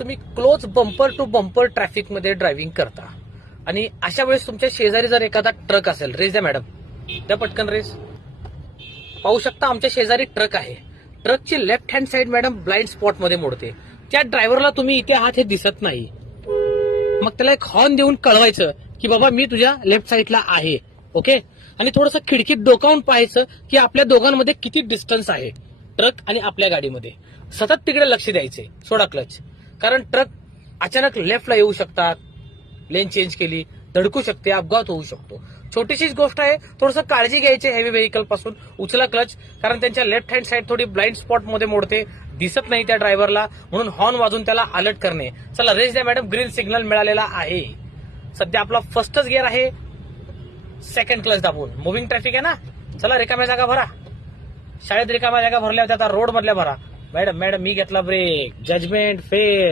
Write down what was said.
तुम्ही close bumper to bumper traffic मध्ये driving करता आणि अशा वेळेस तुमच्या शेजारी जर एखादा ट्रक असेल, रेज द्या मॅडम, त्या पटकन रेज. पाहू शकता आमच्या शेजारी ट्रक आहे. ट्रकची left hand side madam blind spot मध्ये मोडते. त्या ड्रायव्हरला तुम्ही इथे आहात हे दिसत नाही. मग त्याला एक हॉर्न देऊन कळवायचं की बाबा मी तुझ्या लेफ्ट साईडला आहे, ओके. आणि थोडंसं खिडकीत डोकावून पाहायचं की आपल्या दोघांमध्ये किती डिस्टन्स आहे ट्रक आणि आपल्या गाडीमध्ये. सतत तिकडे लक्ष द्यायचे. सोडा क्लच, कारण ट्रक अचानक लेफ्टला येऊ शकतात, लेन चेंज केली धडकू शकते, अपघात होऊ शकतो. छोटीशीच गोष्ट आहे, थोडंसं काळजी घ्यायची हेवी व्हेकल पासून. उचला क्लच, कारण त्यांच्या लेफ्ट हँड साइड थोडी ब्लाइंड स्पॉट मध्ये मोडते, दिसत नाही त्या ड्रायव्हरला, म्हणून हॉर्न वाजून त्याला अलर्ट करणे. चला रेस द्या मॅडम, ग्रीन सिग्नल मिळालेला आहे. सध्या आपला फर्स्टच गिअर आहे, सेकंड क्लच दाबून. मुव्हिंग ट्रॅफिक आहे ना, चला रिकाम्या जागा भरा. शाळेत रिकाम्या जागा भरल्या होत्या, आता रोड मधल्या भरा. मॅडम मी घेतला ब्रेक, जजमेंट फेल.